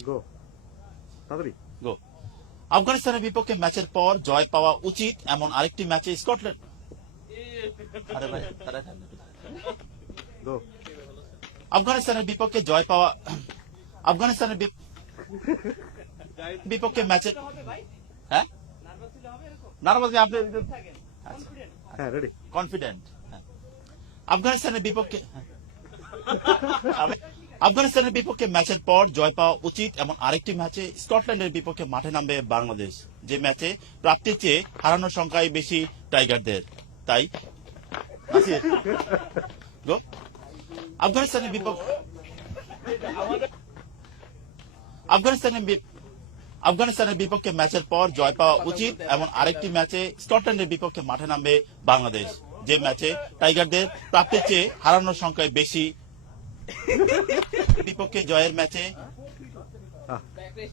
গো তাড়াতাড়ি গো আফগানিস্তানের বিপক্ষে ম্যাচের পর জয় পাওয়া উচিত এমন আরেকটি ম্যাচে স্কটল্যান্ড। আরে ভাই, তাড়াতাড়ি গো আফগানিস্তানের বিপক্ষে জয় পাওয়া আফগানিস্তানের বিপক্ষে ম্যাচের হ্যাঁ? নার্ভাস আপনি হ্যাঁ রেডি কনফিডেন্ট আফগানিস্তানের বিপক্ষে আফগানিস্তানের বিপক্ষে ম্যাচের পর জয় পাওয়া উচিত এমন আরেকটি ম্যাচে স্কটল্যান্ডের বিপক্ষে মাঠে নামবে বাংলাদেশ। যে ম্যাচে প্রাপ্তির চেয়ে হারানোর সংখ্যাই বেশি টাইগারদের। তাই আফগানিস্তানের বিপক্ষে আফগানিস্তানের আফগানিস্তানের বিপক্ষে ম্যাচের পর জয় পাওয়া উচিত এমন আরেকটি ম্যাচে স্কটল্যান্ডের বিপক্ষে মাঠে নামবে বাংলাদেশ। যে ম্যাচে টাইগারদের প্রাপ্তির চেয়ে হারানোর সংখ্যায় বেশি বিপক্ষে জয়ের ম্যাচে।